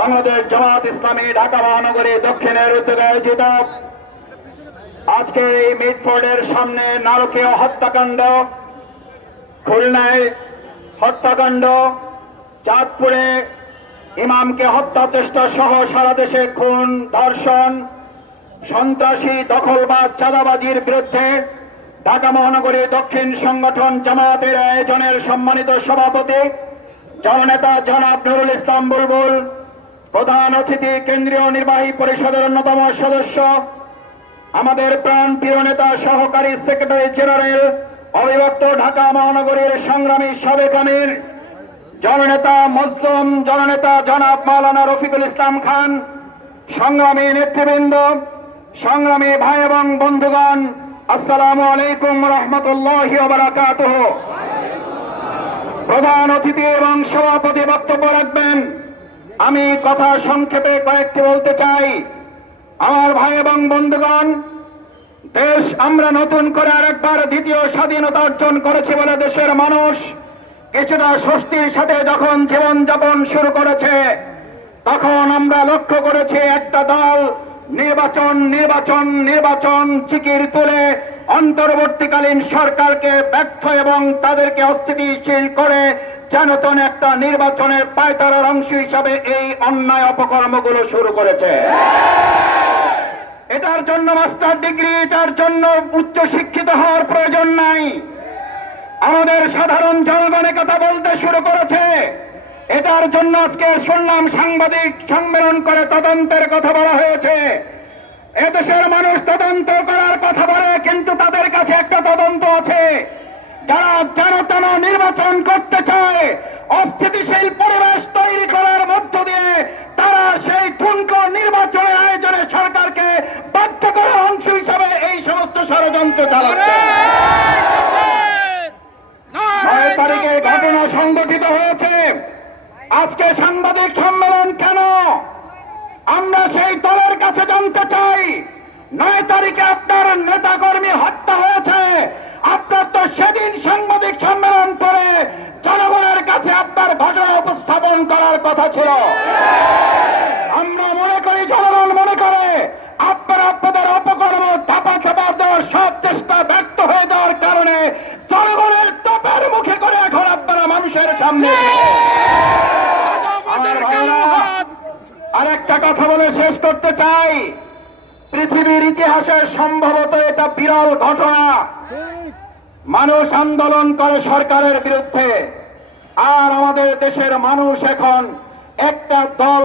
বাংলাদেশ জামাত ইসলামী ঢাকা মহানগরী দক্ষিণের উদ্যোগে আয়োজিত আজকের এই মিটফোর্ডের সামনে নারকীয় হত্যাকাণ্ড, খুলনায় হত্যাকাণ্ড, চাঁদপুরে ইমামকে হত্যা চেষ্টা সহ সারা দেশে খুন, ধর্ষণ, সন্ত্রাসী, দখলবাদ, চাঁদাবাজির বিরুদ্ধে ঢাকা মহানগরী দক্ষিণ সংগঠন জামাতের আয়োজনের সম্মানিত সভাপতি জননেতা জনাব নুরুল ইসলাম বুলবুল, প্রধান অতিথি কেন্দ্রীয় নির্বাহী পরিষদের অন্যতম সদস্য আমাদের প্রাণ প্রিয় নেতা সহকারী সেক্রেটারি জেনারেল অবিভক্ত ঢাকা মহানগরীর সংগ্রামী সাবেক আমির জননেতা মজলুম জননেতা জনাব মাওলানা রফিকুল ইসলাম খান, সংগ্রামী নেতৃবৃন্দ, সংগ্রামী ভাই এবং বন্ধুগণ, আসসালামু আলাইকুম রহমতুল্লাহি ওয়া বারাকাতুহু। প্রধান অতিথি এবং সভাপতি বক্তব্য রাখবেন। আমি কথা সংক্ষেপে কয়েকটি বলতে চাই। আমার ভাই এবং বন্ধুগণ, দেশ আমরা নতুন করে আরেকবার দ্বিতীয় স্বাধীনতা অর্জন করেছি বলে দেশের মানুষ কিছুটা স্বস্তির সাথে যখন জীবনযাপন শুরু করেছে, তখন আমরা লক্ষ্য করেছি একটা দল নির্বাচন নির্বাচন নির্বাচন চিকির তুলে অন্তর্বর্তীকালীন সরকারকে ব্যর্থ এবং তাদেরকে অস্থিতিশীল করে যেন তেন একটা নির্বাচনের পায়তারার অংশ হিসাবে এই অন্যায় অপকর্মগুলো শুরু করেছে। এটার জন্য মাস্টার ডিগ্রি, এটার জন্য উচ্চ শিক্ষিত হওয়ার প্রয়োজন নাই। আমাদের সাধারণ জনগণের কথা বলতে শুরু করেছে। এটার জন্য আজকে শুনলাম সাংবাদিক সম্মেলন করে তদন্তের কথা বলা হয়েছে। এদেশের মানুষ তদন্ত করার কথা বলে, কিন্তু তাদের কাছে একটা তদন্ত আছে। যারা যেন নির্বাচন করতে চায়, অস্থিতিশীল পরিবেশ তৈরি করার মধ্য দিয়ে তারা সেই ঠুনকো নির্বাচনের আয়োজনে সরকারকে বাধ্য করার অংশ হিসাবে এই সমস্ত ষড়যন্ত্র চালাচ্ছে। 9 তারিখে ঘটনা সংঘটিত হয়েছে। আজকে সাংবাদিক সম্মেলন কেন? আমরা সেই দলের কাছে জানতে চাই। 9 তারিখে আপনার নেতাকর্মী হত্যা হয়েছে, আপনার তো সেদিন সাংবাদিক সম্মেলন করে জনগণের কাছে আপনার ঘটনা উপস্থাপন করার কথা ছিল। আমরা মনে করি, জনগণ মনে করে আপনারা আপনাদের অপকর্ম ধাপা চাপা দেওয়ার সব চেষ্টা ব্যর্থ হয়ে যাওয়ার কারণে জনগণের তোপের মুখে করে এখন আপনারা মানুষের সামনে। আরেকটা কথা বলে শেষ করতে চাই। পৃথিবীর ইতিহাসে সম্ভবত এটা বিরল ঘটনা। মানুষ আন্দোলন করে সরকারের বিরুদ্ধে, আর আমাদের দেশের মানুষ এখন একটা দল